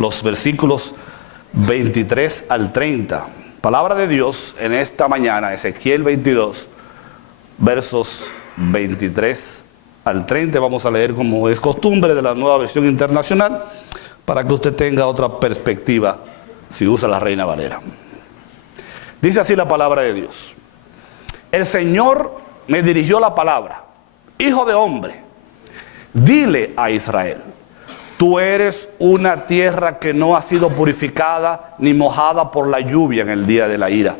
los versículos 23 al 30. Palabra de Dios en esta mañana, Ezequiel 22, versos 23 al 30. Vamos a leer como es costumbre de la Nueva Versión Internacional, para que usted tenga otra perspectiva si usa la Reina Valera. Dice así la palabra de Dios. El Señor me dirigió la palabra: hijo de hombre, dile a Israel, tú eres una tierra que no ha sido purificada ni mojada por la lluvia en el día de la ira.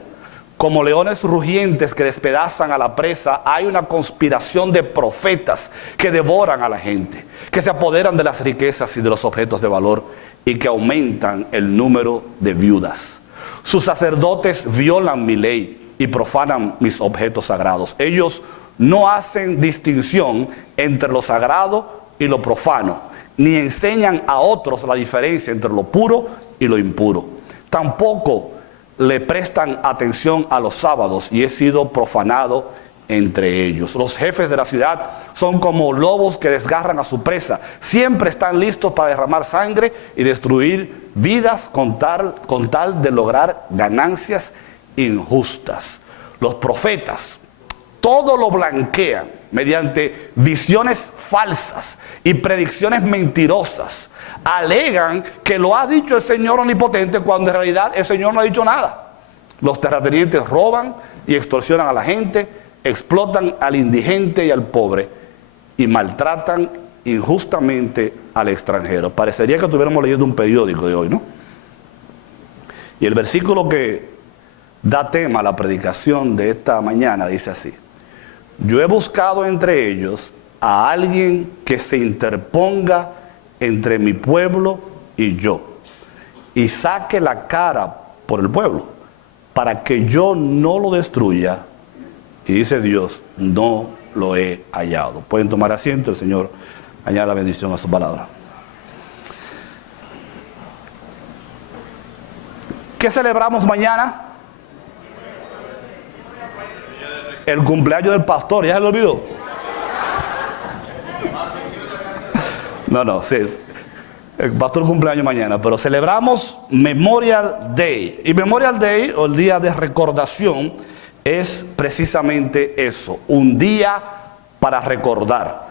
Como leones rugientes que despedazan a la presa, hay una conspiración de profetas que devoran a la gente, que se apoderan de las riquezas y de los objetos de valor, y que aumentan el número de viudas. Sus sacerdotes violan mi ley y profanan mis objetos sagrados. Ellos no hacen distinción entre lo sagrado y lo profano, ni enseñan a otros la diferencia entre lo puro y lo impuro. Tampoco le prestan atención a los sábados, y he sido profanado entre ellos. Los jefes de la ciudad son como lobos que desgarran a su presa. Siempre están listos para derramar sangre y destruir vidas con tal de lograr ganancias injustas. Los profetas todo lo blanquean mediante visiones falsas y predicciones mentirosas. Alegan que lo ha dicho el Señor omnipotente, cuando en realidad el Señor no ha dicho nada. Los terratenientes roban y extorsionan a la gente, explotan al indigente y al pobre, y maltratan injustamente al extranjero. Parecería que estuviéramos leyendo un periódico de hoy, ¿no? Y el versículo que da tema a la predicación de esta mañana dice así: yo he buscado entre ellos a alguien que se interponga entre mi pueblo y yo, y saque la cara por el pueblo, para que yo no lo destruya. Y dice Dios, no lo he hallado. Pueden tomar asiento. El Señor añada bendición a su palabra. ¿Qué celebramos mañana? El cumpleaños del pastor. ¿Ya se lo olvidó? No, sí. El pastor cumpleaños mañana, pero celebramos Memorial Day. Y Memorial Day, o el día de recordación, es precisamente eso, un día para recordar.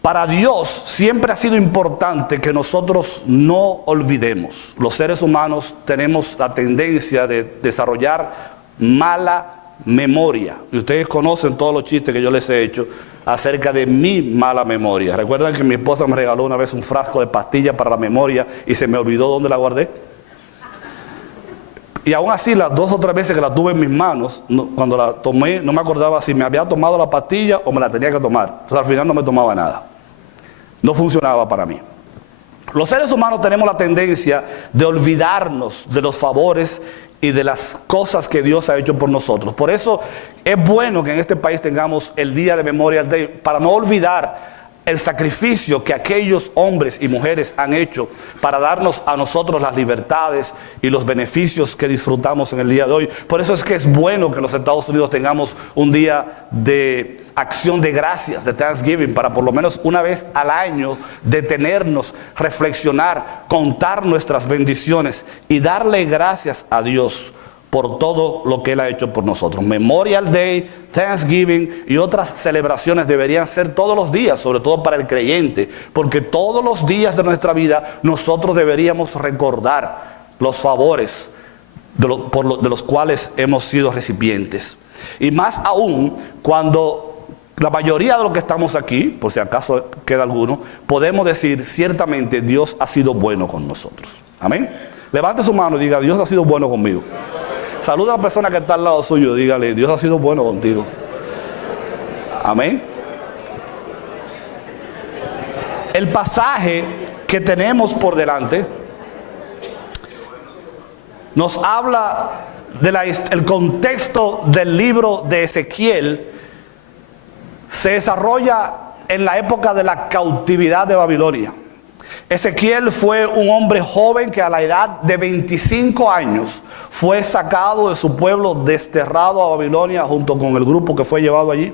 Para Dios siempre ha sido importante que nosotros no olvidemos. Los seres humanos tenemos la tendencia de desarrollar mala memoria. Y ustedes conocen todos los chistes que yo les he hecho acerca de mi mala memoria. ¿Recuerdan que mi esposa me regaló una vez un frasco de pastillas para la memoria y se me olvidó dónde la guardé? Y aún así, las 2 o 3 veces que la tuve en mis manos, cuando la tomé, no me acordaba si me había tomado la pastilla o me la tenía que tomar. Entonces al final no me tomaba nada. No funcionaba para mí. Los seres humanos tenemos la tendencia de olvidarnos de los favores y de las cosas que Dios ha hecho por nosotros. Por eso es bueno que en este país tengamos el día de Memorial Day, para no olvidar el sacrificio que aquellos hombres y mujeres han hecho para darnos a nosotros las libertades y los beneficios que disfrutamos en el día de hoy. Por eso es que es bueno que en los Estados Unidos tengamos un día de acción de gracias, de Thanksgiving, para por lo menos una vez al año detenernos, reflexionar, contar nuestras bendiciones y darle gracias a Dios por todo lo que Él ha hecho por nosotros. Memorial Day, Thanksgiving y otras celebraciones deberían ser todos los días, sobre todo para el creyente, porque todos los días de nuestra vida nosotros deberíamos recordar los favores de los cuales hemos sido recipientes. Y más aún cuando la mayoría de los que estamos aquí, por si acaso queda alguno, podemos decir ciertamente Dios ha sido bueno con nosotros. Amén. Levante su mano y diga: Dios ha sido bueno conmigo. Saluda a la persona que está al lado suyo, dígale: Dios ha sido bueno contigo. Amén. El pasaje que tenemos por delante nos habla del contexto del libro de Ezequiel. Se desarrolla en la época de la cautividad de Babilonia. Ezequiel fue un hombre joven que a la edad de 25 años fue sacado de su pueblo, desterrado a Babilonia junto con el grupo que fue llevado allí.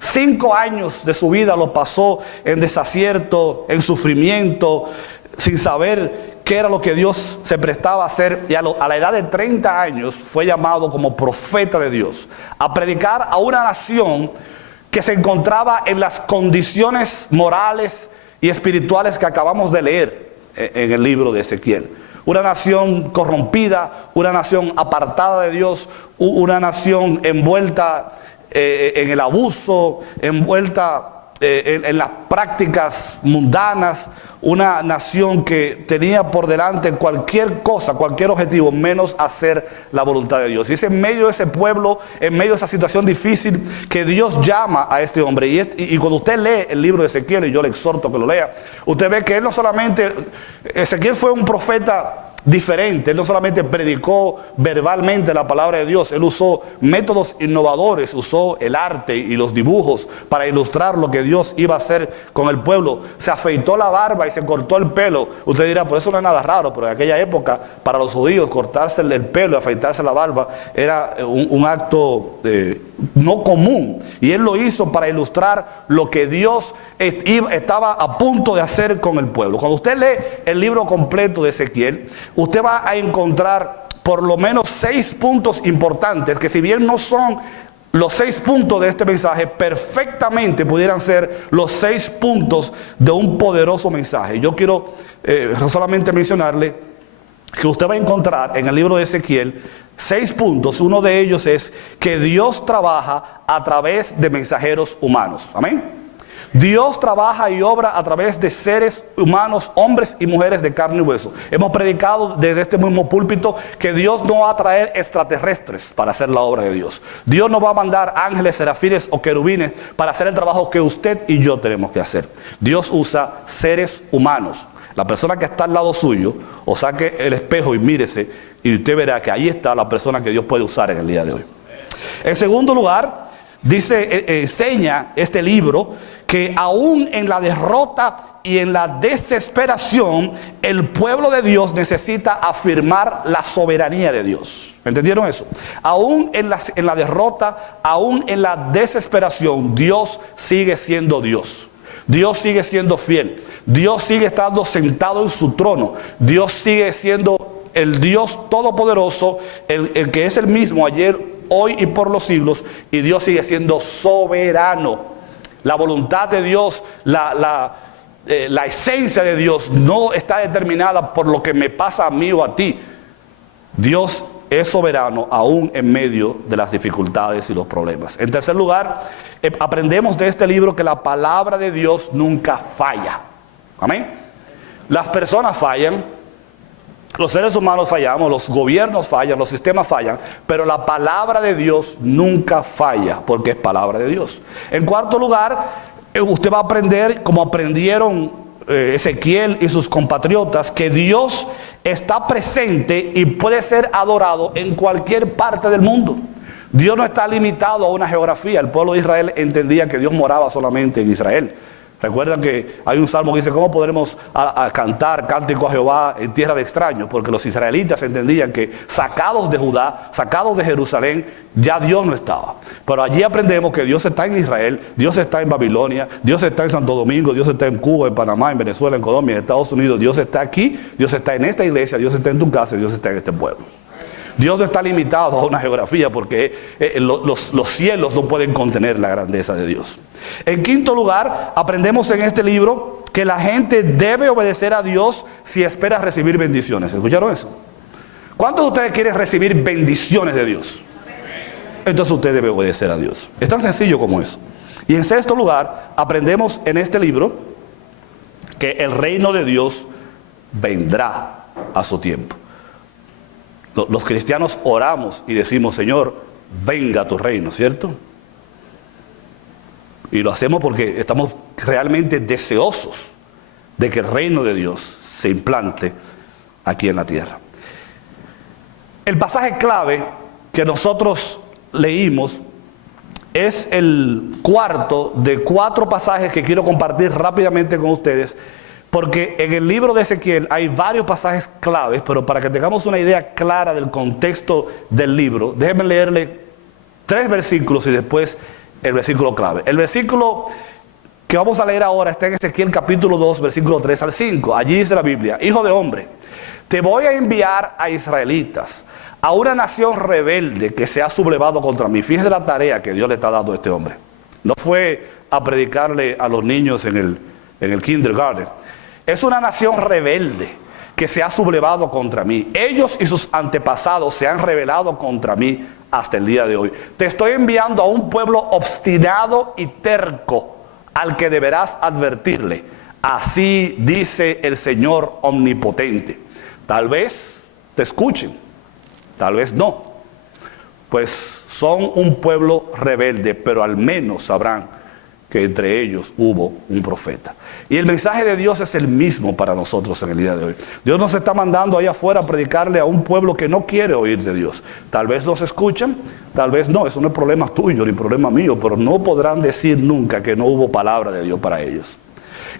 5 años de su vida lo pasó en desacierto, en sufrimiento, sin saber qué era lo que Dios se prestaba a hacer, y a la edad de 30 años fue llamado como profeta de Dios a predicar a una nación que se encontraba en las condiciones morales y espirituales que acabamos de leer en el libro de Ezequiel. Una nación corrompida, una nación apartada de Dios, una nación envuelta en el abuso, envuelta en las prácticas mundanas, una nación que tenía por delante cualquier cosa, cualquier objetivo, menos hacer la voluntad de Dios. Y es en medio de ese pueblo, en medio de esa situación difícil, que Dios llama a este hombre. Y cuando usted lee el libro de Ezequiel, y yo le exhorto que lo lea, usted ve que él no solamente, Ezequiel fue un profeta diferente. Él no solamente predicó verbalmente la palabra de Dios, él usó métodos innovadores, usó el arte y los dibujos para ilustrar lo que Dios iba a hacer con el pueblo. Se afeitó la barba y se cortó el pelo. Usted dirá, pues eso no es nada raro, pero en aquella época para los judíos cortarse el pelo y afeitarse la barba era un acto no común, y él lo hizo para ilustrar lo que Dios estaba a punto de hacer con el pueblo. Cuando usted lee el libro completo de Ezequiel, usted va a encontrar por lo menos 6 puntos importantes, que si bien no son los 6 puntos de este mensaje, perfectamente pudieran ser los 6 puntos de un poderoso mensaje. Yo quiero solamente mencionarle que usted va a encontrar en el libro de Ezequiel 6 puntos. Uno de ellos es que Dios trabaja a través de mensajeros humanos. Amén. Dios trabaja y obra a través de seres humanos, hombres y mujeres de carne y hueso. Hemos predicado desde este mismo púlpito que Dios no va a traer extraterrestres para hacer la obra de Dios. Dios no va a mandar ángeles, serafines o querubines para hacer el trabajo que usted y yo tenemos que hacer. Dios usa seres humanos. La persona que está al lado suyo, o saque el espejo y mírese, y usted verá que ahí está la persona que Dios puede usar en el día de hoy. En segundo lugar, enseña este libro que aún en la derrota y en la desesperación, el pueblo de Dios necesita afirmar la soberanía de Dios. ¿Entendieron eso? Aún en la derrota, aún en la desesperación, Dios sigue siendo Dios. Dios sigue siendo fiel. Dios sigue estando sentado en su trono. Dios sigue siendo el Dios todopoderoso, el que es el mismo ayer, hoy y por los siglos. Y Dios sigue siendo soberano. La voluntad de Dios, la esencia de Dios no está determinada por lo que me pasa a mí o a ti. Dios es soberano aún en medio de las dificultades y los problemas. En tercer lugar, aprendemos de este libro que la palabra de Dios nunca falla. Amén. Las personas fallan, los seres humanos fallamos, los gobiernos fallan, los sistemas fallan, pero la palabra de Dios nunca falla, porque es palabra de Dios. En cuarto lugar, usted va a aprender, como aprendieron Ezequiel y sus compatriotas, que Dios está presente y puede ser adorado en cualquier parte del mundo. Dios no está limitado a una geografía. El pueblo de Israel entendía que Dios moraba solamente en Israel. Recuerdan que hay un salmo que dice: ¿cómo podremos cantar cántico a Jehová en tierra de extraños? Porque los israelitas entendían que sacados de Judá, sacados de Jerusalén, ya Dios no estaba. Pero allí aprendemos que Dios está en Israel, Dios está en Babilonia, Dios está en Santo Domingo, Dios está en Cuba, en Panamá, en Venezuela, en Colombia, en Estados Unidos. Dios está aquí, Dios está en esta iglesia, Dios está en tu casa, Dios está en este pueblo. Dios no está limitado a una geografía, porque los cielos no pueden contener la grandeza de Dios. En quinto lugar, aprendemos en este libro que la gente debe obedecer a Dios si espera recibir bendiciones. ¿Escucharon eso? ¿Cuántos de ustedes quieren recibir bendiciones de Dios? Entonces usted debe obedecer a Dios. Es tan sencillo como eso. Y en sexto lugar, aprendemos en este libro que el reino de Dios vendrá a su tiempo. Los cristianos oramos y decimos: Señor, venga a tu reino, ¿cierto? Y lo hacemos porque estamos realmente deseosos de que el reino de Dios se implante aquí en la tierra. El pasaje clave que nosotros leímos es el cuarto de 4 pasajes que quiero compartir rápidamente con ustedes, porque en el libro de Ezequiel hay varios pasajes claves, pero para que tengamos una idea clara del contexto del libro, déjenme leerle 3 versículos y después el versículo clave. El versículo que vamos a leer ahora está en Ezequiel capítulo 2, versículo 3 al 5. Allí dice la Biblia: hijo de hombre, te voy a enviar a israelitas, a una nación rebelde que se ha sublevado contra mí. Fíjese la tarea que Dios le está dando a este hombre. No fue a predicarle a los niños en el kindergarten. Es una nación rebelde que se ha sublevado contra mí. Ellos y sus antepasados se han rebelado contra mí hasta el día de hoy. Te estoy enviando a un pueblo obstinado y terco, al que deberás advertirle: así dice el Señor omnipotente. Tal vez te escuchen, tal vez no, pues son un pueblo rebelde, pero al menos sabrán que entre ellos hubo un profeta. Y el mensaje de Dios es el mismo para nosotros en el día de hoy. Dios nos está mandando allá afuera a predicarle a un pueblo que no quiere oír de Dios. Tal vez los escuchan, tal vez no. Eso no es problema tuyo ni problema mío, pero no podrán decir nunca que no hubo palabra de Dios para ellos.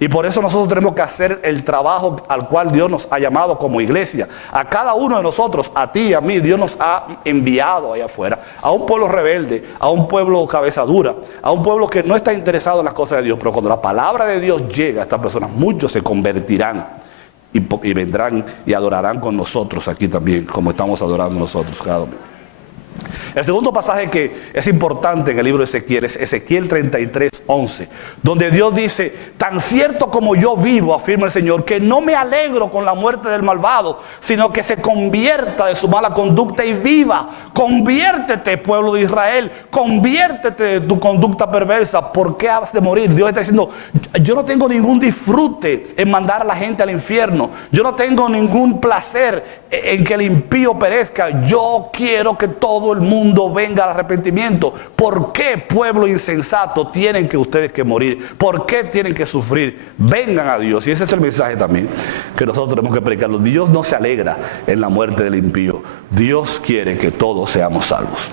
Y por eso nosotros tenemos que hacer el trabajo al cual Dios nos ha llamado como iglesia. A cada uno de nosotros, a ti y a mí, Dios nos ha enviado allá afuera, a un pueblo rebelde, a un pueblo cabeza dura, a un pueblo que no está interesado en las cosas de Dios. Pero cuando la palabra de Dios llega a estas personas, muchos se convertirán y vendrán y adorarán con nosotros aquí también, como estamos adorando nosotros cada domingo. El segundo pasaje que es importante en el libro de Ezequiel es Ezequiel 33:11, donde Dios dice: tan cierto como yo vivo, afirma el Señor, que no me alegro con la muerte del malvado, sino que se convierta de su mala conducta y viva. Conviértete, pueblo de Israel, conviértete de tu conducta perversa. ¿Por qué has de morir? Dios está diciendo: yo no tengo ningún disfrute en mandar a la gente al infierno. Yo no tengo ningún placer en que el impío perezca. Yo quiero que todo el mundo venga al arrepentimiento. ¿Por qué, pueblo insensato, tienen que ustedes que morir? ¿Por qué tienen que sufrir? Vengan a Dios. Y ese es el mensaje también que nosotros tenemos que predicarlo. Dios no se alegra en la muerte del impío. Dios quiere que todos seamos salvos.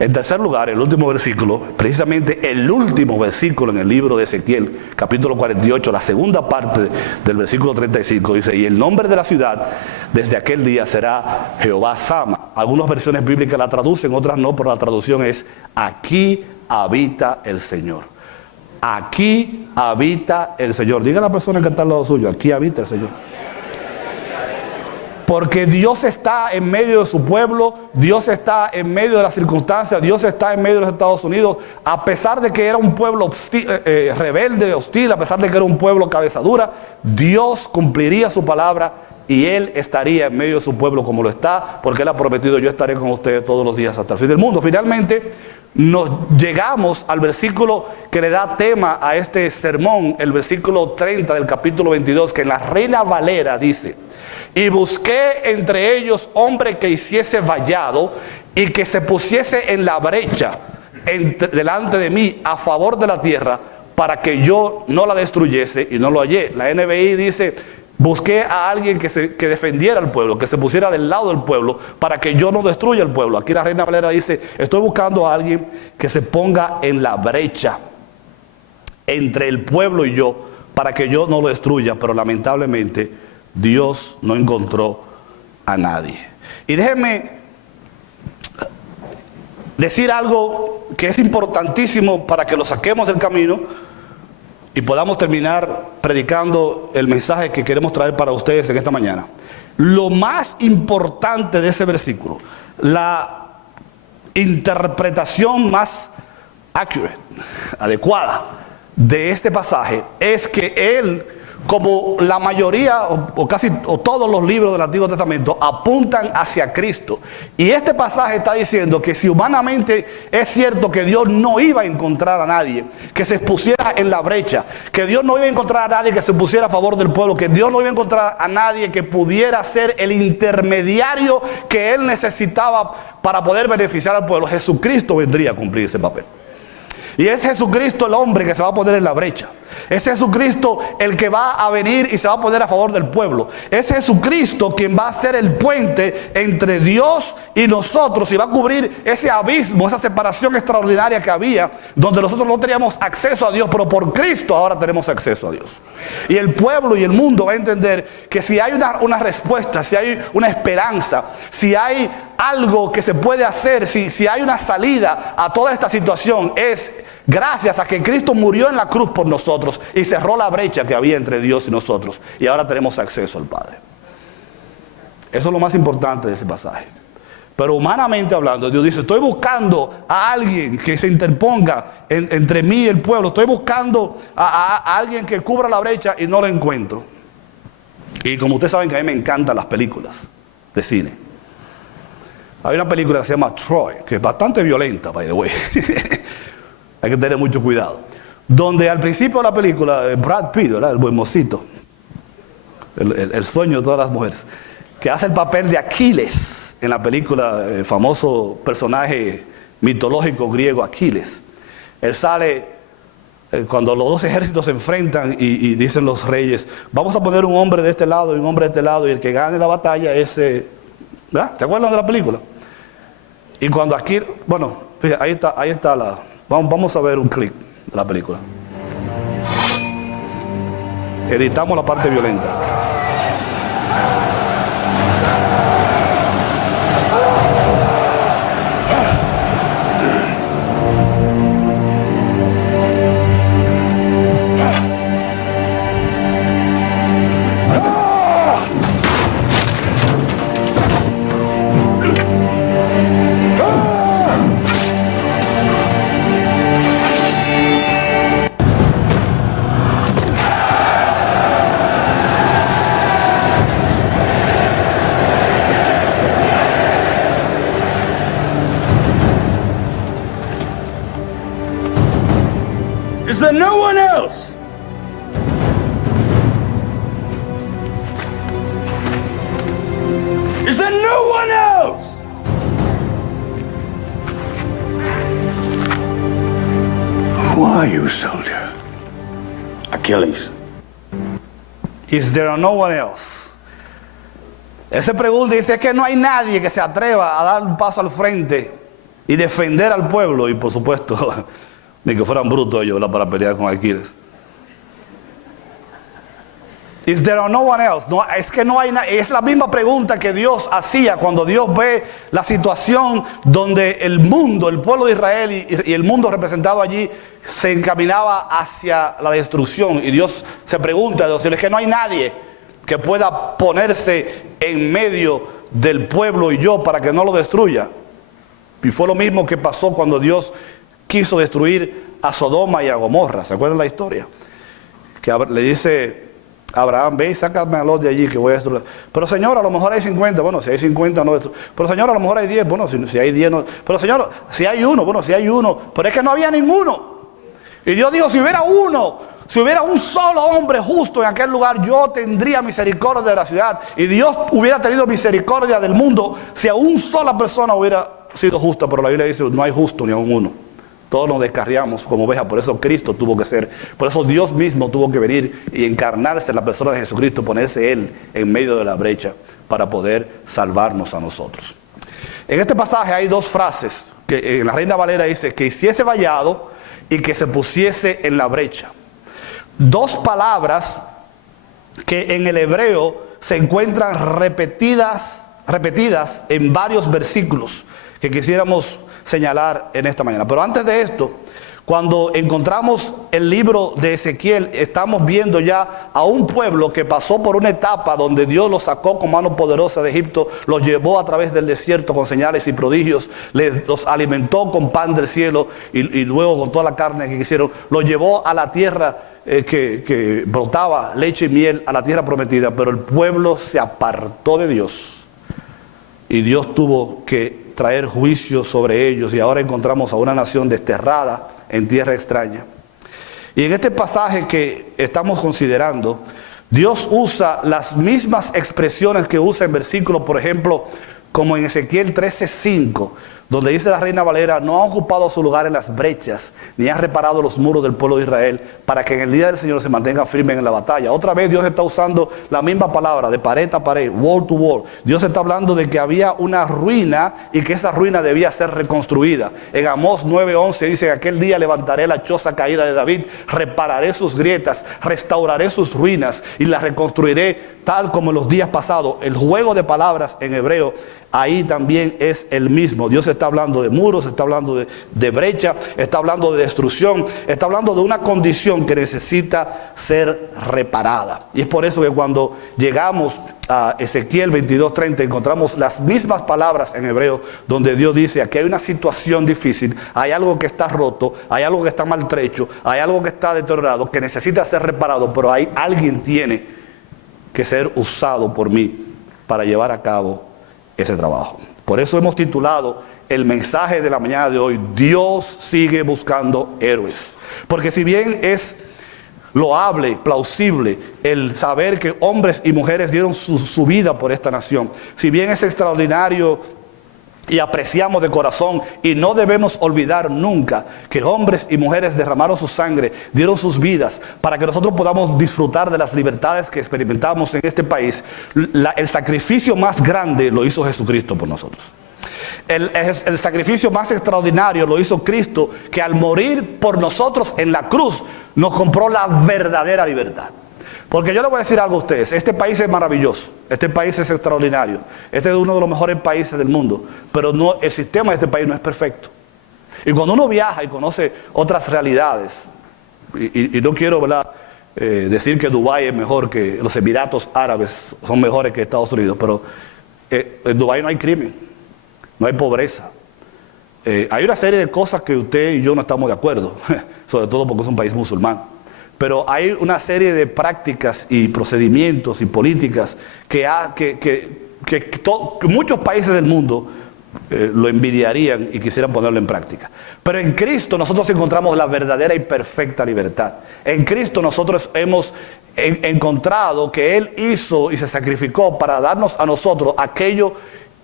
En tercer lugar, el último versículo, precisamente el último versículo en el libro de Ezequiel, capítulo 48, la segunda parte del versículo 35, dice: y el nombre de la ciudad desde aquel día será Jehová Sama. Algunas versiones bíblicas la traducen, otras no, pero la traducción es: aquí habita el Señor. Aquí habita el Señor. Diga a la persona que está al lado suyo: aquí habita el Señor. Porque Dios está en medio de su pueblo, Dios está en medio de las circunstancias, Dios está en medio de los Estados Unidos. A pesar de que era un pueblo rebelde, hostil, a pesar de que era un pueblo cabeza dura, Dios cumpliría su palabra y Él estaría en medio de su pueblo como lo está, porque Él ha prometido: yo estaré con ustedes todos los días hasta el fin del mundo. Finalmente, nos llegamos al versículo que le da tema a este sermón, el versículo 30 del capítulo 22, que en la Reina Valera dice: y busqué entre ellos hombre que hiciese vallado y que se pusiese en la brecha delante de mí a favor de la tierra, para que yo no la destruyese, y no lo hallé. La NBI dice: busqué a alguien que defendiera al pueblo, que se pusiera del lado del pueblo, para que yo no destruya el pueblo. Aquí la Reina Valera dice: estoy buscando a alguien que se ponga en la brecha entre el pueblo y yo, para que yo no lo destruya. Pero lamentablemente Dios no encontró a nadie. Y déjenme decir algo que es importantísimo para que lo saquemos del camino y podamos terminar predicando el mensaje que queremos traer para ustedes en esta mañana. Lo más importante de ese versículo, la interpretación más adecuada de este pasaje, es que él, como la mayoría o todos los libros del Antiguo Testamento, apuntan hacia Cristo. Y este pasaje está diciendo que si humanamente es cierto que Dios no iba a encontrar a nadie que se pusiera en la brecha, que Dios no iba a encontrar a nadie que se pusiera a favor del pueblo, que Dios no iba a encontrar a nadie que pudiera ser el intermediario que Él necesitaba para poder beneficiar al pueblo, Jesucristo vendría a cumplir ese papel. Y es Jesucristo el hombre que se va a poner en la brecha. Es Jesucristo el que va a venir y se va a poner a favor del pueblo. Es Jesucristo quien va a ser el puente entre Dios y nosotros, y va a cubrir ese abismo, esa separación extraordinaria que había, donde nosotros no teníamos acceso a Dios, pero por Cristo ahora tenemos acceso a Dios. Y el pueblo y el mundo va a entender que si hay una respuesta, si hay una esperanza, si hay algo que se puede hacer, si hay una salida a toda esta situación, es Gracias a que Cristo murió en la cruz por nosotros y cerró la brecha que había entre Dios y nosotros. Y ahora tenemos acceso al Padre. Eso es lo más importante de ese pasaje. Pero humanamente hablando, Dios dice, estoy buscando a alguien que se interponga entre mí y el pueblo. Estoy buscando a alguien que cubra la brecha y no lo encuentro. Y como ustedes saben que a mí me encantan las películas de cine. Hay una película que se llama Troy, que es bastante violenta, by the way. Hay que tener mucho cuidado. Donde al principio de la película, Brad Pitt, ¿verdad? El buen mocito, el sueño de todas las mujeres, que hace el papel de Aquiles en la película, el famoso personaje mitológico griego Aquiles. Él sale cuando los dos ejércitos se enfrentan y dicen los reyes, vamos a poner un hombre de este lado y un hombre de este lado, y el que gane la batalla es... ¿verdad? ¿Te acuerdan de la película? Y cuando Aquiles... Bueno, fíjate, ahí está la... Vamos a ver un clip de la película. Editamos la parte violenta. Is there no one else? Is there no one else? Who are you, soldier? Achilles. Is there no one else? Él se pregunta y dice, es que no hay nadie que se atreva a dar un paso al frente y defender al pueblo. Y por supuesto, ni que fueran brutos ellos, ¿verdad?, para pelear con Aquiles. Is there no one else? No, es que no hay nadie. Es la misma pregunta que Dios hacía cuando Dios ve la situación donde el mundo, el pueblo de Israel y el mundo representado allí se encaminaba hacia la destrucción. Y Dios se pregunta a Dios, es que no hay nadie que pueda ponerse en medio del pueblo y yo para que no lo destruya. Y fue lo mismo que pasó cuando Dios quiso destruir a Sodoma y a Gomorra. ¿Se acuerdan la historia? Que le dice a Abraham, ve y sácame a Lot de allí que voy a destruir. Pero Señor, a lo mejor hay 50. Bueno, si hay 50 no destruye. Pero Señor, a lo mejor hay 10. Bueno, si hay 10 no. Pero Señor, si hay uno. Bueno, si hay uno. Pero es que no había ninguno. Y Dios dijo, si hubiera uno, si hubiera un solo hombre justo en aquel lugar, yo tendría misericordia de la ciudad. Y Dios hubiera tenido misericordia del mundo si a una sola persona hubiera sido justa. Pero la Biblia dice, no hay justo ni a uno. Todos nos descarriamos como ovejas, por eso Cristo tuvo que ser, por eso Dios mismo tuvo que venir y encarnarse en la persona de Jesucristo, ponerse Él en medio de la brecha para poder salvarnos a nosotros. En este pasaje hay dos frases, que en la Reina Valera dice que hiciese vallado y que se pusiese en la brecha. Dos palabras que en el hebreo se encuentran repetidas en varios versículos que quisiéramos señalar en esta mañana. Pero antes de esto, cuando encontramos el libro de Ezequiel, estamos viendo ya a un pueblo que pasó por una etapa donde Dios los sacó con mano poderosa de Egipto, los llevó a través del desierto con señales y prodigios, los alimentó con pan del cielo y luego con toda la carne que quisieron, los llevó a la tierra que brotaba leche y miel, a la tierra prometida, pero el pueblo se apartó de Dios y Dios tuvo que traer juicio sobre ellos, y ahora encontramos a una nación desterrada en tierra extraña. Y en este pasaje que estamos considerando, Dios usa las mismas expresiones que usa en versículos, por ejemplo, como en Ezequiel 13:5, donde dice la Reina Valera, no ha ocupado su lugar en las brechas, ni ha reparado los muros del pueblo de Israel, para que en el día del Señor se mantenga firme en la batalla. Otra vez Dios está usando la misma palabra, de pared a pared, wall to wall. Dios está hablando de que había una ruina y que esa ruina debía ser reconstruida. En Amós 9:11 dice, aquel día levantaré la choza caída de David, repararé sus grietas, restauraré sus ruinas y las reconstruiré tal como en los días pasados. El juego de palabras en hebreo ahí también es el mismo. Dios está hablando de muros, está hablando de brecha, está hablando de destrucción, está hablando de una condición que necesita ser reparada. Y es por eso que cuando llegamos a Ezequiel 22:30 encontramos las mismas palabras en hebreo, donde Dios dice: aquí hay una situación difícil, hay algo que está roto, hay algo que está maltrecho, hay algo que está deteriorado, que necesita ser reparado, pero hay alguien tiene que ser usado por mí para llevar a cabo ese trabajo. Por eso hemos titulado el mensaje de la mañana de hoy: Dios sigue buscando héroes. Porque si bien es loable, plausible el saber que hombres y mujeres dieron su vida por esta nación, si bien es extraordinario y apreciamos de corazón, y no debemos olvidar nunca que hombres y mujeres derramaron su sangre, dieron sus vidas para que nosotros podamos disfrutar de las libertades que experimentamos en este país, el sacrificio más grande lo hizo Jesucristo por nosotros. El sacrificio más extraordinario lo hizo Cristo, que al morir por nosotros en la cruz nos compró la verdadera libertad. Porque yo le voy a decir algo a ustedes: este país es maravilloso, este país es extraordinario, este es uno de los mejores países del mundo, pero no, el sistema de este país no es perfecto. Y cuando uno viaja y conoce otras realidades, y no quiero, ¿verdad?, decir que Dubái es mejor, que los Emiratos Árabes son mejores que Estados Unidos, pero en Dubái no hay crimen, no hay pobreza. Hay una serie de cosas que usted y yo no estamos de acuerdo, sobre todo porque es un país musulmán. Pero hay una serie de prácticas y procedimientos y políticas que muchos países del mundo lo envidiarían y quisieran ponerlo en práctica. Pero en Cristo nosotros encontramos la verdadera y perfecta libertad. En Cristo nosotros hemos encontrado que Él hizo y se sacrificó para darnos a nosotros aquello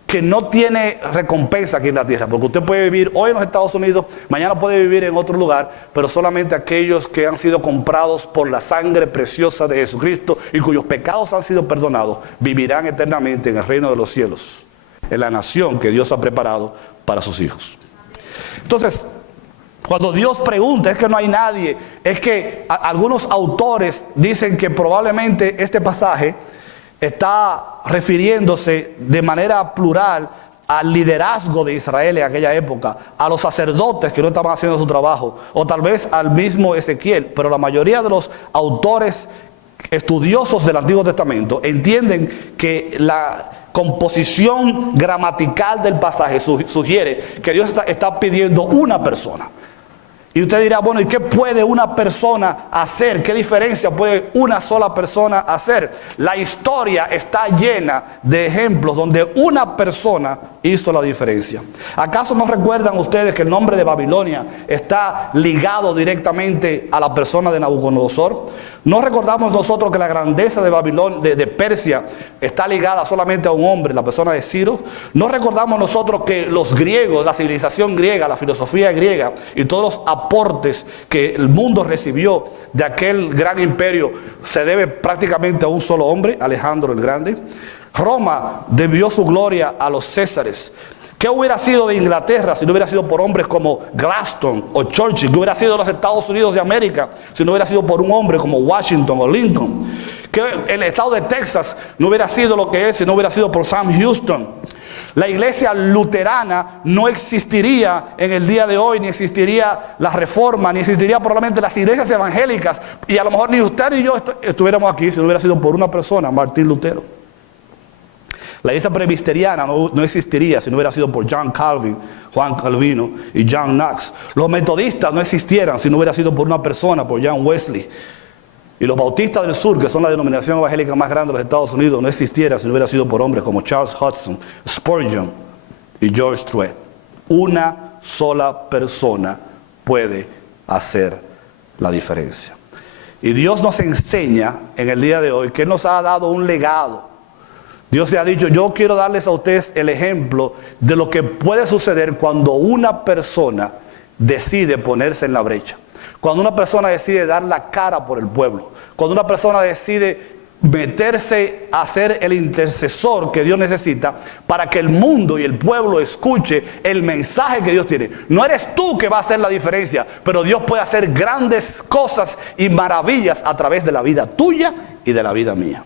que no tiene recompensa aquí en la tierra. Porque usted puede vivir hoy en los Estados Unidos, mañana puede vivir en otro lugar, pero solamente aquellos que han sido comprados por la sangre preciosa de Jesucristo y cuyos pecados han sido perdonados, vivirán eternamente en el reino de los cielos, en la nación que Dios ha preparado para sus hijos. Entonces, cuando Dios pregunta, es que no hay nadie, es que algunos autores dicen que probablemente este pasaje está refiriéndose de manera plural al liderazgo de Israel en aquella época, a los sacerdotes que no estaban haciendo su trabajo, o tal vez al mismo Ezequiel. Pero la mayoría de los autores estudiosos del Antiguo Testamento entienden que la composición gramatical del pasaje sugiere que Dios está pidiendo una persona. Y usted dirá: bueno, ¿y qué puede una persona hacer? ¿Qué diferencia puede una sola persona hacer? La historia está llena de ejemplos donde una persona hizo la diferencia. ¿Acaso no recuerdan ustedes que el nombre de Babilonia está ligado directamente a la persona de Nabucodonosor? ¿No recordamos nosotros que la grandeza de Babilonia, de Persia, está ligada solamente a un hombre, la persona de Ciro? ¿No recordamos nosotros que los griegos, la civilización griega, la filosofía griega y todos los aportes que el mundo recibió de aquel gran imperio se debe prácticamente a un solo hombre, Alejandro el Grande? Roma debió su gloria a los Césares. ¿Qué hubiera sido de Inglaterra si no hubiera sido por hombres como Gladstone o Churchill? ¿Qué hubiera sido de los Estados Unidos de América si no hubiera sido por un hombre como Washington o Lincoln? ¿Qué el estado de Texas no hubiera sido lo que es si no hubiera sido por Sam Houston? La iglesia luterana no existiría en el día de hoy, ni existiría la Reforma, ni existiría probablemente las iglesias evangélicas, y a lo mejor ni usted ni yo estuviéramos aquí si no hubiera sido por una persona, Martín Lutero. La iglesia presbiteriana no existiría si no hubiera sido por John Calvin, Juan Calvino y John Knox. Los metodistas no existieran si no hubiera sido por una persona, por John Wesley. Y los bautistas del sur, que son la denominación evangélica más grande de los Estados Unidos, no existieran si no hubiera sido por hombres como Charles Hudson, Spurgeon y George Truett. Una sola persona puede hacer la diferencia. Y Dios nos enseña en el día de hoy que Él nos ha dado un legado. Dios se ha dicho: yo quiero darles a ustedes el ejemplo de lo que puede suceder cuando una persona decide ponerse en la brecha. Cuando una persona decide dar la cara por el pueblo. Cuando una persona decide meterse a ser el intercesor que Dios necesita para que el mundo y el pueblo escuche el mensaje que Dios tiene. No eres tú que va a hacer la diferencia, pero Dios puede hacer grandes cosas y maravillas a través de la vida tuya y de la vida mía.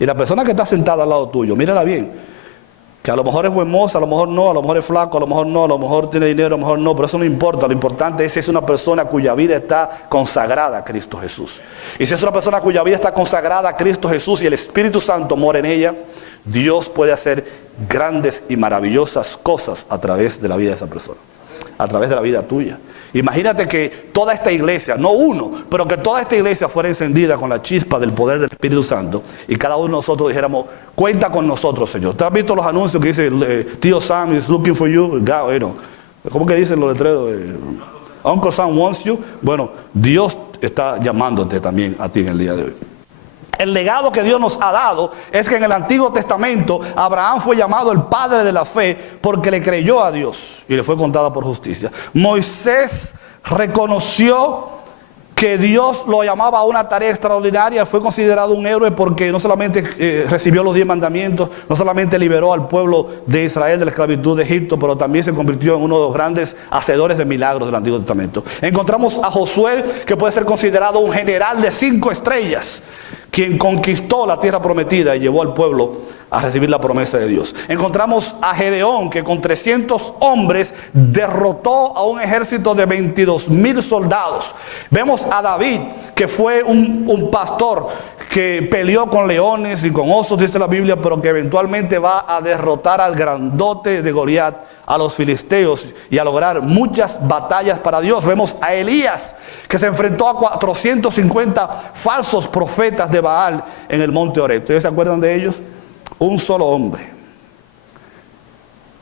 Y la persona que está sentada al lado tuyo, mírala bien, Que a lo mejor es buen mozo, a lo mejor no, a lo mejor es flaco, a lo mejor no, a lo mejor tiene dinero, a lo mejor no, pero eso no importa. Lo importante es si es una persona cuya vida está consagrada a Cristo Jesús. Y si es una persona cuya vida está consagrada a Cristo Jesús y el Espíritu Santo mora en ella, Dios puede hacer grandes y maravillosas cosas a través de la vida de esa persona, a través de la vida tuya. Imagínate que toda esta iglesia, no uno, pero que toda esta iglesia fuera encendida con la chispa del poder del Espíritu Santo y cada uno de nosotros dijéramos, cuenta con nosotros, Señor. ¿Te has visto los anuncios que dice, tío Sam is looking for you? ¿Cómo que dicen los letreros? Uncle Sam wants you. Bueno, Dios está llamándote también a ti en el día de hoy. El legado que Dios nos ha dado es que en el Antiguo Testamento Abraham fue llamado el padre de la fe porque le creyó a Dios y le fue contada por justicia. Moisés reconoció que Dios lo llamaba a una tarea extraordinaria, fue considerado un héroe porque no solamente recibió los 10 mandamientos, no solamente liberó al pueblo de Israel de la esclavitud de Egipto, pero también se convirtió en uno de los grandes hacedores de milagros del Antiguo Testamento. Encontramos a Josué, que puede ser considerado un general de 5 estrellas, quien conquistó la tierra prometida y llevó al pueblo a recibir la promesa de Dios. Encontramos a Gedeón, que con 300 hombres derrotó a un ejército de 22,000 soldados. Vemos a David, que fue un pastor que peleó con leones y con osos, dice la Biblia, pero que eventualmente va a derrotar al grandote de Goliat, a los filisteos, y a lograr muchas batallas para Dios. Vemos a Elías, que se enfrentó a 450 falsos profetas de Baal en el monte Oreb. ¿Ustedes se acuerdan de ellos? Un solo hombre,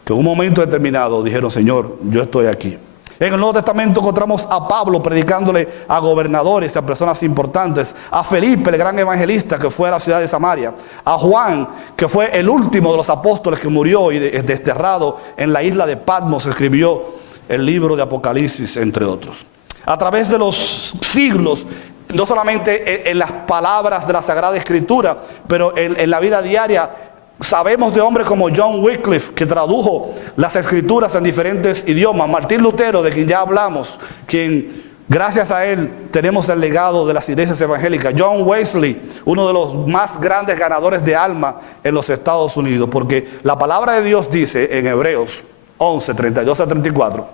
que en un momento determinado dijeron, Señor, yo estoy aquí. En el Nuevo Testamento encontramos a Pablo predicándole a gobernadores, a personas importantes, a Felipe, el gran evangelista que fue a la ciudad de Samaria, a Juan, que fue el último de los apóstoles que murió y desterrado en la isla de Patmos, escribió el libro de Apocalipsis, entre otros. A través de los siglos, no solamente en las palabras de la Sagrada Escritura, pero en la vida diaria, sabemos de hombres como John Wycliffe, que tradujo las Escrituras en diferentes idiomas. Martín Lutero, de quien ya hablamos, quien gracias a él tenemos el legado de las iglesias evangélicas. John Wesley, uno de los más grandes ganadores de alma en los Estados Unidos, porque la palabra de Dios dice en Hebreos 11, 32 a 34,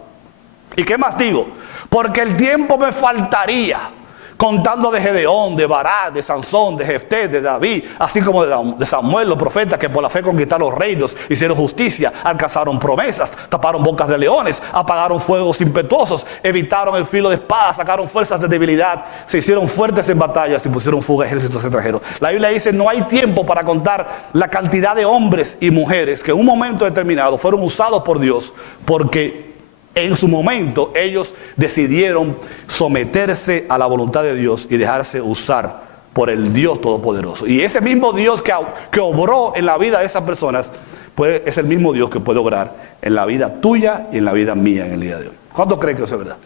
¿y qué más digo? Porque el tiempo me faltaría, contando de Gedeón, de Barak, de Sansón, de Jefté, de David, así como de Samuel, los profetas que por la fe conquistaron los reinos, hicieron justicia, alcanzaron promesas, taparon bocas de leones, apagaron fuegos impetuosos, evitaron el filo de espada, sacaron fuerzas de debilidad, se hicieron fuertes en batallas y pusieron fuga a ejércitos extranjeros. La Biblia dice, no hay tiempo para contar la cantidad de hombres y mujeres que en un momento determinado fueron usados por Dios, porque en su momento ellos decidieron someterse a la voluntad de Dios y dejarse usar por el Dios Todopoderoso. Y ese mismo Dios que obró en la vida de esas personas, pues es el mismo Dios que puede obrar en la vida tuya y en la vida mía en el día de hoy. ¿Cuántos creen que eso es verdad?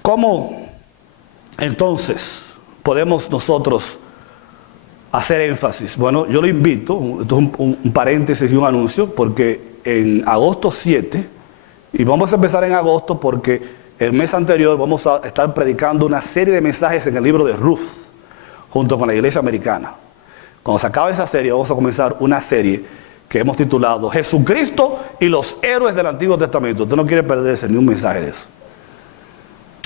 ¿Cómo entonces podemos nosotros hacer énfasis? Bueno, yo lo invito, esto es un paréntesis y un anuncio, porque en agosto 7, y vamos a empezar en agosto porque el mes anterior vamos a estar predicando una serie de mensajes en el libro de Ruth, junto con la iglesia americana. Cuando se acabe esa serie, vamos a comenzar una serie que hemos titulado Jesucristo y los héroes del Antiguo Testamento. Usted no quiere perderse ni un mensaje de eso.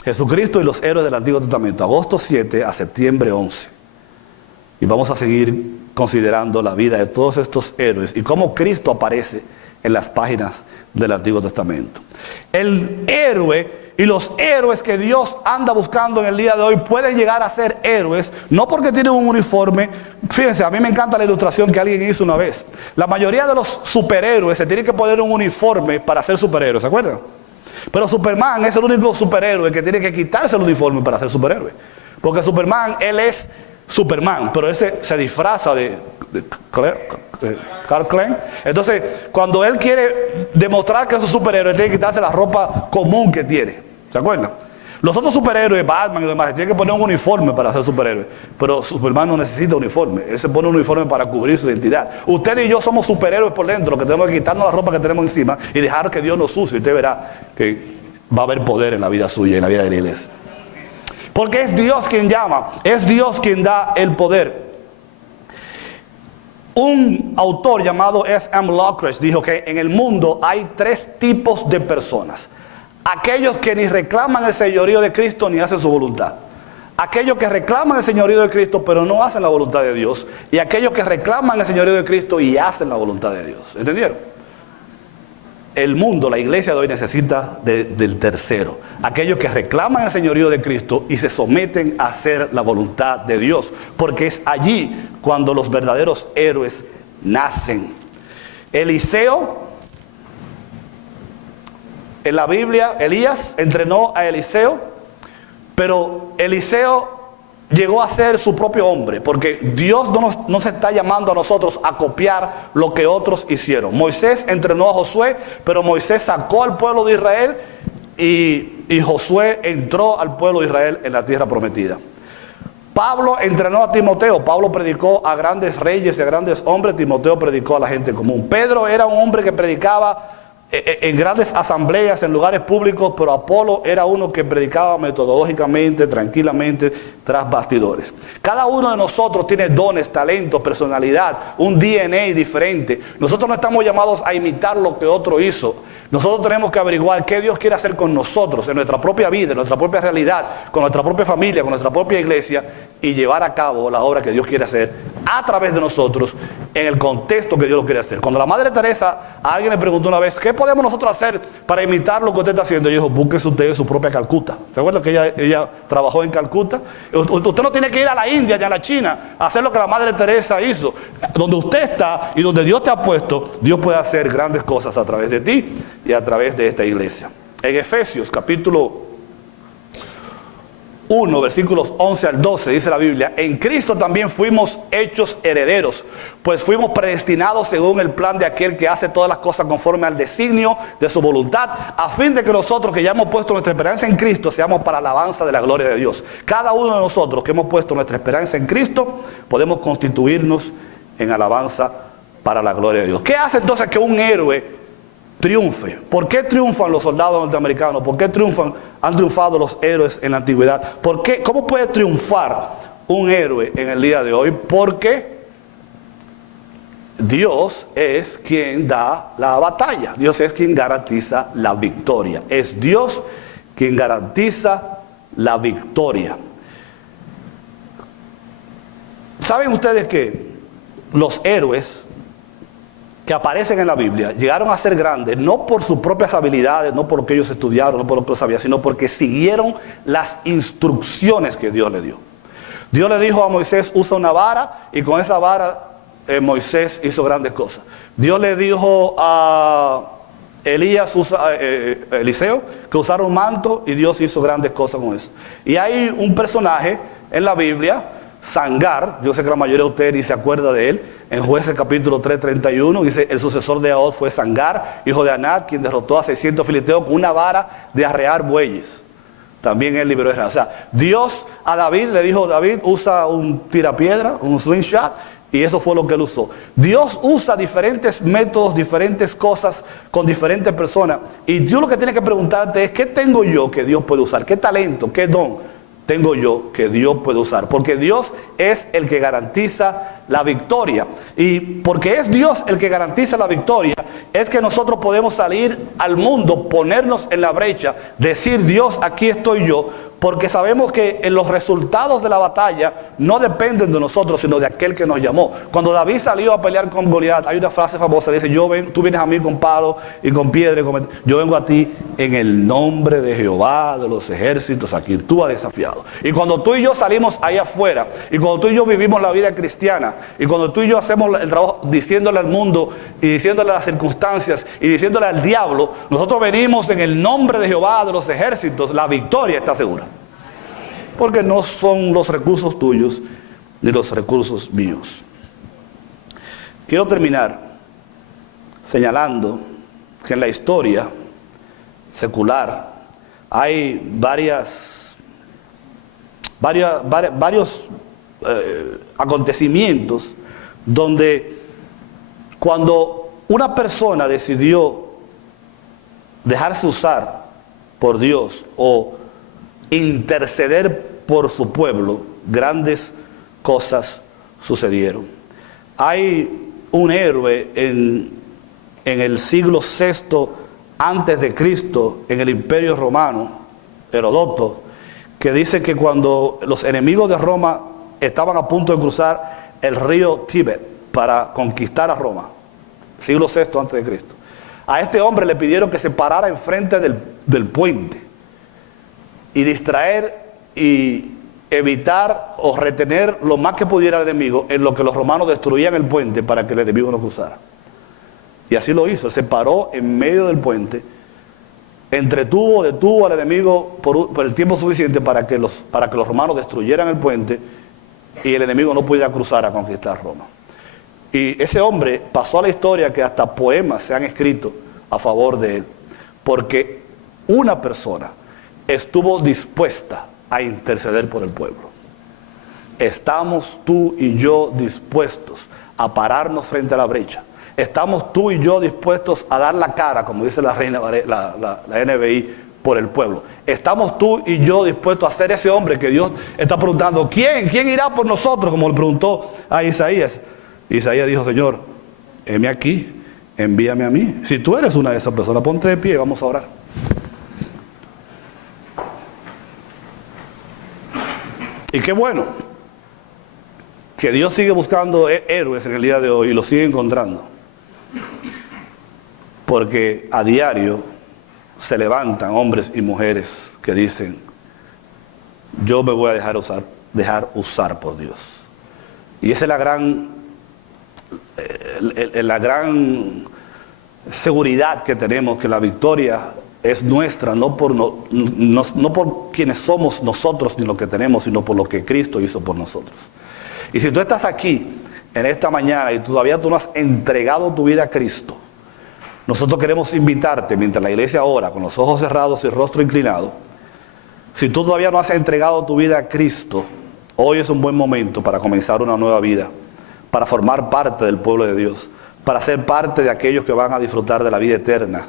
Jesucristo y los héroes del Antiguo Testamento, agosto 7 a septiembre 11. Y vamos a seguir considerando la vida de todos estos héroes y cómo Cristo aparece en las páginas del Antiguo Testamento. El héroe y los héroes que Dios anda buscando en el día de hoy pueden llegar a ser héroes, no porque tienen un uniforme. Fíjense, a mí me encanta la ilustración que alguien hizo una vez. La mayoría de los superhéroes se tienen que poner un uniforme para ser superhéroes, ¿se acuerdan? Pero Superman es el único superhéroe que tiene que quitarse el uniforme para ser superhéroe. Porque Superman, él es Superman, pero él se disfraza de Clark Kent. Entonces, cuando él quiere demostrar que es un superhéroe, tiene que quitarse la ropa común que tiene. ¿Se acuerdan? Los otros superhéroes, Batman y demás, tienen que poner un uniforme para ser superhéroe. Pero Superman no necesita uniforme. Él se pone un uniforme para cubrir su identidad. Usted y yo somos superhéroes por dentro, lo que tenemos que quitarnos la ropa que tenemos encima y dejar que Dios nos use. Y usted verá que va a haber poder en la vida suya y en la vida de la iglesia. Porque es Dios quien llama, es Dios quien da el poder. Un autor llamado S.M. Lockridge dijo que en el mundo hay 3 tipos de personas. Aquellos que ni reclaman el señorío de Cristo ni hacen su voluntad. Aquellos que reclaman el señorío de Cristo pero no hacen la voluntad de Dios. Y aquellos que reclaman el señorío de Cristo y hacen la voluntad de Dios. ¿Entendieron? El mundo, la iglesia de hoy necesita del tercero. Aquellos que reclaman el señorío de Cristo y se someten a hacer la voluntad de Dios. Porque es allí cuando los verdaderos héroes nacen. Eliseo, en la Biblia, Elías entrenó a Eliseo, pero Eliseo llegó a ser su propio hombre, porque Dios no se está llamando a nosotros a copiar lo que otros hicieron. Moisés entrenó a Josué, pero Moisés sacó al pueblo de Israel y Josué entró al pueblo de Israel en la tierra prometida. Pablo entrenó a Timoteo. Pablo predicó a grandes reyes y a grandes hombres. Timoteo predicó a la gente común. Pedro era un hombre que predicaba en grandes asambleas, en lugares públicos, pero Apolo era uno que predicaba metodológicamente, tranquilamente, tras bastidores. Cada uno de nosotros tiene dones, talentos, personalidad, un DNA diferente. Nosotros no estamos llamados a imitar lo que otro hizo. Nosotros tenemos que averiguar qué Dios quiere hacer con nosotros, en nuestra propia vida, en nuestra propia realidad, con nuestra propia familia, con nuestra propia iglesia, y llevar a cabo la obra que Dios quiere hacer a través de nosotros, en el contexto que Dios lo quiere hacer. Cuando la Madre Teresa, a alguien le preguntó una vez, ¿qué podemos nosotros hacer para imitar lo que usted está haciendo? Y dijo, búsquese usted su propia Calcuta. ¿Recuerda que ella trabajó en Calcuta? Usted no tiene que ir a la India ni a la China a hacer lo que la Madre Teresa hizo. Donde usted está y donde Dios te ha puesto, Dios puede hacer grandes cosas a través de ti y a través de esta iglesia. En Efesios capítulo 1, versículos 11 al 12, dice la Biblia, en Cristo también fuimos hechos herederos, pues fuimos predestinados según el plan de aquel que hace todas las cosas conforme al designio de su voluntad, a fin de que nosotros que ya hemos puesto nuestra esperanza en Cristo, seamos para alabanza de la gloria de Dios. Cada uno de nosotros que hemos puesto nuestra esperanza en Cristo, podemos constituirnos en alabanza para la gloria de Dios. ¿Qué hace entonces que un héroe triunfe? ¿Por qué triunfan los soldados norteamericanos? ¿Por qué han triunfado los héroes en la antigüedad? ¿Por qué? ¿Cómo puede triunfar un héroe en el día de hoy? Porque Dios es quien da la batalla. Dios es quien garantiza la victoria. Es Dios quien garantiza la victoria. ¿Saben ustedes que los héroes que aparecen en la Biblia llegaron a ser grandes no por sus propias habilidades, no por lo que ellos estudiaron, no por lo que ellos sabían, sino porque siguieron las instrucciones que Dios le dio? Dios le dijo a Moisés, usa una vara, y con esa vara Moisés hizo grandes cosas. Dios le dijo a Eliseo que usara un manto, y Dios hizo grandes cosas con eso. Y hay un personaje en la Biblia, Sangar, yo sé que la mayoría de ustedes ni se acuerda de él. En Jueces capítulo 3, 31, dice, el sucesor de Ahod fue Sangar, hijo de Anat, quien derrotó a 600 filisteos con una vara de arrear bueyes. También él liberó a Israel. O sea, Dios a David le dijo, David, usa un tirapiedra, un slingshot, y eso fue lo que él usó. Dios usa diferentes métodos, diferentes cosas con diferentes personas. Y Dios lo que tiene que preguntarte es, ¿qué tengo yo que Dios puede usar? ¿Qué talento, qué don tengo yo que Dios puede usar? Porque Dios es el que garantiza la victoria. Y porque es Dios el que garantiza la victoria, es que nosotros podemos salir al mundo, ponernos en la brecha, decir, Dios, aquí estoy yo, porque sabemos que en los resultados de la batalla no dependen de nosotros, sino de aquel que nos llamó. Cuando David salió a pelear con Goliat, hay una frase famosa, dice, tú vienes a mí con palo y con piedra, yo vengo a ti en el nombre de Jehová de los ejércitos, a quien tú has desafiado. Y cuando tú y yo salimos ahí afuera, y cuando tú y yo vivimos la vida cristiana, y cuando tú y yo hacemos el trabajo diciéndole al mundo, y diciéndole a las circunstancias, y diciéndole al diablo, nosotros venimos en el nombre de Jehová de los ejércitos, la victoria está segura. Porque no son los recursos tuyos ni los recursos míos. Quiero terminar señalando que en la historia secular hay varios acontecimientos donde cuando una persona decidió dejarse usar por Dios o interceder por su pueblo, grandes cosas sucedieron. Hay un héroe en el siglo VI antes de Cristo, en el Imperio Romano, Heródoto, que dice que cuando los enemigos de Roma estaban a punto de cruzar el río Tíber para conquistar a Roma, siglo VI antes de Cristo, a este hombre le pidieron que se parara enfrente del puente y distraer y evitar o retener lo más que pudiera al enemigo en lo que los romanos destruían el puente para que el enemigo no cruzara. Y así lo hizo, él se paró en medio del puente, detuvo al enemigo por el tiempo suficiente para que los romanos destruyeran el puente y el enemigo no pudiera cruzar a conquistar Roma. Y ese hombre pasó a la historia, que hasta poemas se han escrito a favor de él, porque una persona estuvo dispuesta a interceder por el pueblo. Estamos tú y yo dispuestos a pararnos frente a la brecha. Estamos tú y yo dispuestos a dar la cara, como dice la NBI, por el pueblo. Estamos tú y yo dispuestos a ser ese hombre que Dios está preguntando, ¿quién irá por nosotros? Como le preguntó a Isaías. Isaías dijo, Señor, heme aquí, envíame a mí. Si tú eres una de esas personas, ponte de pie y vamos a orar. Y qué bueno que Dios sigue buscando héroes en el día de hoy y los sigue encontrando. Porque a diario se levantan hombres y mujeres que dicen, yo me voy a dejar usar por Dios. Y esa es la gran seguridad que tenemos, que la victoria es nuestra, no por quienes somos nosotros ni lo que tenemos, sino por lo que Cristo hizo por nosotros. Y si tú estás aquí en esta mañana y todavía tú no has entregado tu vida a Cristo, nosotros queremos invitarte, mientras la iglesia ora con los ojos cerrados y el rostro inclinado, si tú todavía no has entregado tu vida a Cristo, hoy es un buen momento para comenzar una nueva vida, para formar parte del pueblo de Dios, para ser parte de aquellos que van a disfrutar de la vida eterna,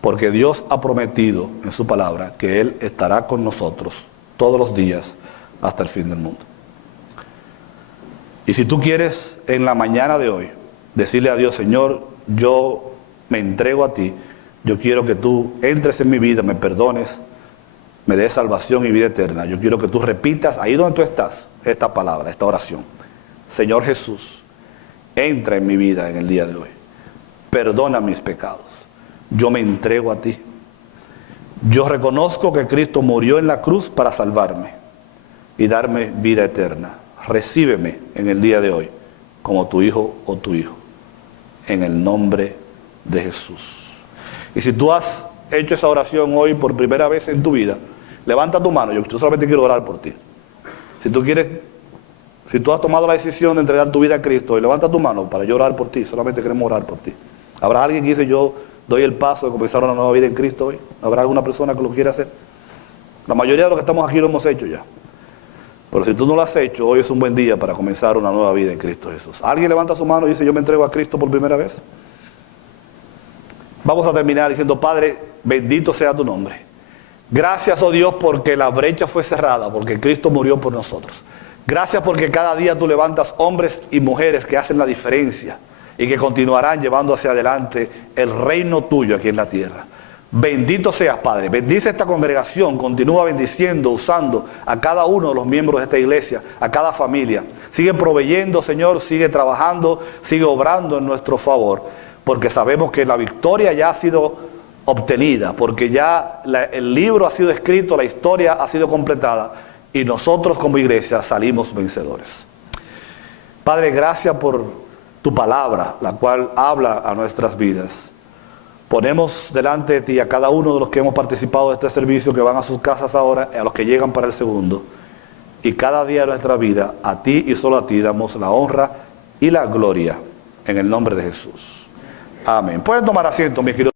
porque Dios ha prometido en su palabra que Él estará con nosotros todos los días hasta el fin del mundo. Y si tú quieres en la mañana de hoy decirle a Dios, Señor, yo me entrego a ti, yo quiero que tú entres en mi vida, me perdones, me des salvación y vida eterna. Yo quiero que tú repitas ahí donde tú estás esta palabra, esta oración. Señor Jesús, entra en mi vida en el día de hoy. Perdona mis pecados. Yo me entrego a ti. Yo reconozco que Cristo murió en la cruz para salvarme y darme vida eterna. Recíbeme en el día de hoy como tu hijo o tu hijo. En el nombre de Jesús. Y si tú has hecho esa oración hoy por primera vez en tu vida, levanta tu mano. Yo solamente quiero orar por ti. Si tú has tomado la decisión de entregar tu vida a Cristo, y levanta tu mano para yo orar por ti. Solamente queremos orar por ti. ¿Habrá alguien que dice, yo doy el paso de comenzar una nueva vida en Cristo hoy? ¿Habrá alguna persona que lo quiera hacer? La mayoría de los que estamos aquí lo hemos hecho ya. Pero si tú no lo has hecho, hoy es un buen día para comenzar una nueva vida en Cristo Jesús. ¿Alguien levanta su mano y dice, yo me entrego a Cristo por primera vez? Vamos a terminar diciendo, Padre, bendito sea tu nombre. Gracias, oh Dios, porque la brecha fue cerrada, porque Cristo murió por nosotros. Gracias porque cada día tú levantas hombres y mujeres que hacen la diferencia y que continuarán llevando hacia adelante el reino tuyo aquí en la tierra. Bendito seas, Padre. Bendice esta congregación, continúa bendiciendo, usando a cada uno de los miembros de esta iglesia, a cada familia. Sigue proveyendo, Señor, sigue trabajando, sigue obrando en nuestro favor, porque sabemos que la victoria ya ha sido obtenida, porque ya el libro ha sido escrito, la historia ha sido completada y nosotros como iglesia salimos vencedores. Padre, gracias por tu palabra, la cual habla a nuestras vidas. Ponemos delante de ti a cada uno de los que hemos participado de este servicio, que van a sus casas ahora, a los que llegan para el segundo. Y cada día de nuestra vida, a ti y solo a ti, damos la honra y la gloria en el nombre de Jesús. Amén. Pueden tomar asiento, mis queridos.